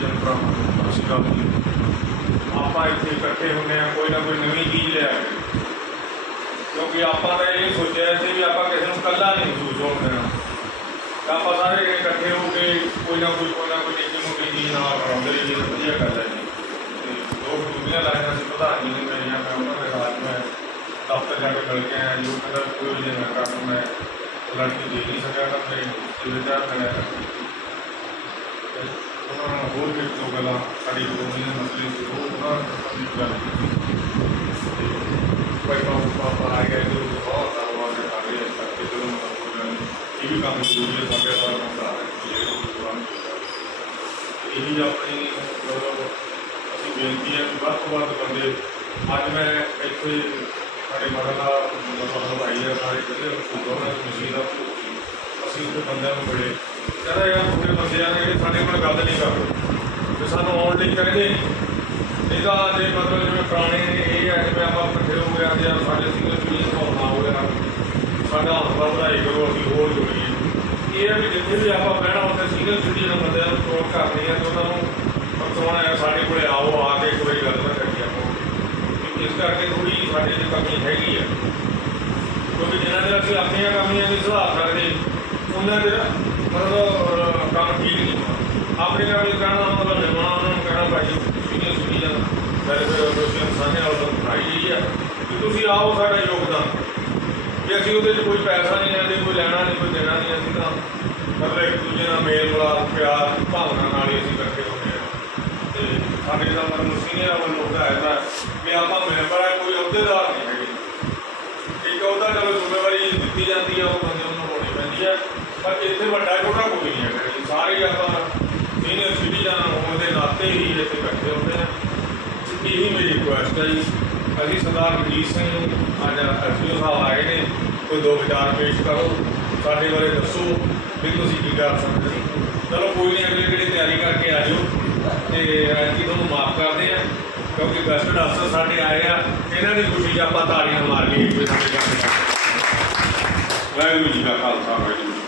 ਜਨਤਾ ਅਸੀਂ ਗੱਲ ਜੀ ਆਪਾਂ ਇੱਥੇ ਇਕੱਠੇ ਹੁੰਦੇ ਆ ਕੋਈ ਨਾ ਕੋਈ ਨਵੀਂ ਚੀਜ਼ ਲੈ ਆਵੇ ਕਿਉਂਕਿ ਆਪਾਂ ਤਾਂ ਇਹ ਸੋਚਿਆ ਸੀ ਵੀ ਆਪਾਂ ਕਿਸੇ ਨੂੰ ਇਕੱਲਾ ਨਹੀਂ ਮਹਿਸੂਸ ਹੋਣ ਦੇਣਾ ਤਾਂ ਆਪਾਂ ਸਾਰੇ ਇਕੱਠੇ ਹੋ ਕੇ ਕੋਈ ਨਾ ਕੋਈ ਕੋਈ ਨਾ ਕੋਈ ਨਿੱਕੀ ਮੋਟੀ ਚੀਜ਼ ਨਾਲ ਕਰਾਉਂਦੇ ਰਹੀਏ ਤਾਂ ਵਧੀਆ ਗੱਲ ਹੈ ਜੀ ਤੇ ਲੋਕ ਦੁਨੀਆ ਲਾਈਨਾਂ ਸੀ ਪ੍ਰਧਾਨ ਜੀ ਨੇ ਮੈਂ ਜਾਂ ਮੈਂ ਉਹਨਾਂ ਦੇ ਰਾਜ ਮੈਂ ਦਫ਼ਤਰ ਜਾ ਕੇ ਮਿਲ ਕੇ ਆਇਆ ਜੋ ਕਹਿੰਦਾ ਕੋਈ ਵੀ ਨਾ ਕਰ ਮੈਂ ਲੜਕੀ ਦੇ ਨਹੀਂ ਸਕਿਆ ਤਾਂ ਮੇਰੇ ਜਿਹੜੇ ਚਾਰ ਕਰਿਆ ਤੇ ਉਹਨਾਂ ਨਾਲ ਹੋਰ ਗੱਲਾਂ ਸਾਡੀ ਕਲੋਨੀ ਦੇ ਮਸਲੇ ਸੀ ਉਹ ਉਹਨਾਂ ਦੀ ਗੱਲ ਕੀਤੀ ਤੇ ਕੋਈ ਕੰਮ ਪਾਪਾ ਆ ਗਿਆ ਜੋ ਬਹੁਤ ਧੰਨਵਾਦ ਕਰ ਰਹੇ ਇਸ ਕਰਕੇ ਜਦੋਂ ਮੈਂ ਇਹ ਵੀ ਕੰਮ ਜ਼ਰੂਰੀ ਹੈ, ਸਾਡੇ ਨਾਲ ਹੁੰਦਾ ਹੈ ਰਹੇ ਇਹ ਵੀ ਆਪਣੀ, ਮਤਲਬ ਅਸੀਂ ਬੇਨਤੀ ਹੈ ਕਿ ਵੱਧ ਤੋਂ ਵੱਧ ਬੰਦੇ, ਅੱਜ ਮੈਂ ਇੱਥੇ ਸਾਡੇ ਮਦਦ ਦਾ, ਮਤਲਬ ਭਾਈ ਹੈ, ਸਾਰੇ ਜਿਹੜੇ ਦੋਨਾਂ ਮਸ਼ੀਨ ਦਾ ਅਸੀਂ ਉੱਥੇ ਬੰਦਿਆਂ ਨੂੰ ਮਿਲੇ। ਕਹਿੰਦਾ ਯਾਰ, ਤੁਹਾਡੇ ਬੰਦਿਆਂ ਨੇ ਸਾਡੇ ਕੋਲ ਗੱਲ ਨਹੀਂ ਕਰਦੇ ਲਈ ਕਹਿੰਦੇ ਇਹਦਾ ਜੇ ਮਤਲਬ ਜਿਵੇਂ ਪੁਰਾਣੇ ਇਹ ਹੈ ਜਿਵੇਂ ਆਪਾਂ ਇਕੱਠੇ ਹੋ ਗਏ ਅੱਜ ਸਾਡੇ ਸਿੰਗਲ ਪੀਸ ਹੋਣਾ ਹੋ ਗਿਆ, ਸਾਡਾ ਹੱਥਾ ਵਧਾਈ ਕਰੋ, ਅਸੀਂ ਹੋਰ ਜੁੜੀਏ। ਇਹ ਹੈ ਵੀ ਜਿੱਥੇ ਵੀ ਆਪਾਂ ਬਹਿਣਾ ਉੱਥੇ ਸਿੰਗਲ ਸਿਟੀਜ਼ਨ ਬੰਦਿਆਂ ਨੂੰ ਪ੍ਰੋਟ ਕਰਨੀ ਹੈ ਤੇ ਉਹਨਾਂ ਨੂੰ ਮਤਲਬ ਹੈ ਸਾਡੇ ਕੋਲੇ ਆਓ, ਆ ਕੇ ਕੋਈ ਗੱਲ ਨਾ ਕਰੀਏ ਆਪਾਂ। ਇਸ ਕਰਕੇ ਥੋੜੀ ਸਾਡੇ ਦੀ ਕਮੀ ਹੈਗੀ ਆ। ਕਿਉਂਕਿ ਜਿਨ੍ਹਾਂ ਦੇ ਅਸੀਂ ਆਪਣੀਆਂ ਕਮੀਆਂ ਦੀ ਸੁਧਾਰ ਸਕਦੇ ਉਹਨਾਂ ਦੇ ਮਤਲਬ ਕੰਮ ਠੀਕ ਨਹੀਂ ਹੋਣਾ। ਆਪਣੇ ਕੰਮ ਕਰਨਾ ਮਤਲਬ ਨਿਭਾਉਣਾ ਉਹਨਾਂ ਨੂੰ ਕਹਿਣਾ ਭਾਈ ਸੀਨੀਅਰ ਸਿਟੀਜ਼ਨ ਵੈਲਫੇਅਰ ਐਸੋਸੀਏਸ਼ਨ ਸਾਹਮਣੇ ਨਾਲ ਤਾਂ ਬਣਾਈ ਗਈ ਆ ਕਿ ਤੁਸੀਂ ਆਓ ਸਾਡਾ ਯੋਗਦਾਨ। ਜੇ ਅਸੀਂ ਉਹਦੇ 'ਚ ਕੋਈ ਪੈਸਾ ਨਹੀਂ ਲੈਂਦੇ, ਕੋਈ ਲੈਣਾ ਨਹੀਂ, ਕੋਈ ਦੇਣਾ ਨਹੀਂ, ਅਸੀਂ ਤਾਂ ਮਤਲਬ ਇੱਕ ਦੂਜੇ ਨਾਲ ਮੇਲ ਮਿਲਾਪ, ਪਿਆਰ, ਭਾਵਨਾ ਨਾਲ ਹੀ ਅਸੀਂ ਇਕੱਠੇ ਹੁੰਦੇ ਹਾਂ ਤੇ ਸਾਡੇ ਦਾ ਮਤਲਬ ਸੀਨੀਅਰ ਵੱਲੋਂ ਹਦਾਇਤ ਹੈ ਵੀ ਆਪਾਂ ਮੈਂਬਰ ਹੈ ਕੋਈ ਅਹੁਦੇਦਾਰ ਨਹੀਂ ਹੈਗੇ। ਇੱਕ ਉਹਦਾ ਚਲੋ ਜ਼ਿੰਮੇਵਾਰੀ ਦਿੱਤੀ ਜਾਂਦੀ ਹੈ ਉਹ ਬੰਦੇ ਨੂੰ ਹੋਣੀ ਪੈਂਦੀ ਹੈ ਪਰ ਇੱਥੇ ਵੱਡਾ ਛੋਟਾ ਕੋਈ ਨਹੀਂ ਹੈਗਾ ਜੀ। ਸਾਰੇ ਆਪਾਂ ਸੀਨੀਅਰ ਸਿਟੀਜ਼ਨ ਹੋਣ ਦੇ ਨਾਤੇ ਹੀ ਇੱਥੇ ਇਕੱਠੇ ਹੁੰਦੇ ਰਿਕੁਐਸਟ ਜੀ ਅਸੀਂ ਸਰਦਾਰ ਮਜੀਤ ਸਿੰਘ ਨੂੰ ਅੱਜ ਐਸਪੀਓ ਸਾਹਿਬ ਆਏ ਨੇ। ਕੋਈ ਦੋ ਵਿਚਾਰ ਪੇਸ਼ ਕਰੋ। ਸਾਡੇ ਬਾਰੇ ਦੱਸੋ ਵੀ ਤੁਸੀਂ ਕੀ ਕਰ ਸਕਦੇ ਹੋ। ਚਲੋ ਕੋਈ ਨਹੀਂ, ਅਗਲੇ ਕਿਹੜੀ ਤਿਆਰੀ ਕਰਕੇ ਆ ਜਾਓ। ਤੇ ਐਤਕੀ ਤੁਹਾਨੂੰ ਮਾਫ ਕਰਦੇ ਆ ਕਿਉਂਕਿ ਗੈਸਟ ਅਫਸਰ ਸਾਡੇ ਆਏ ਆ। ਇਹਨਾਂ ਦੀ ਖੁਸ਼ੀ 'ਚ ਆਪਾਂ ਤਾੜੀਆਂ ਮਾਰ ਲਈਏ। ਕੋਈ ਸਾਡੇ ਕੰਮ ਵਾਹਿਗੁਰੂ ਜੀ ਕਾ ਖਾਲਸਾ, ਵਾਹਿਗੁਰੂ ਜੀ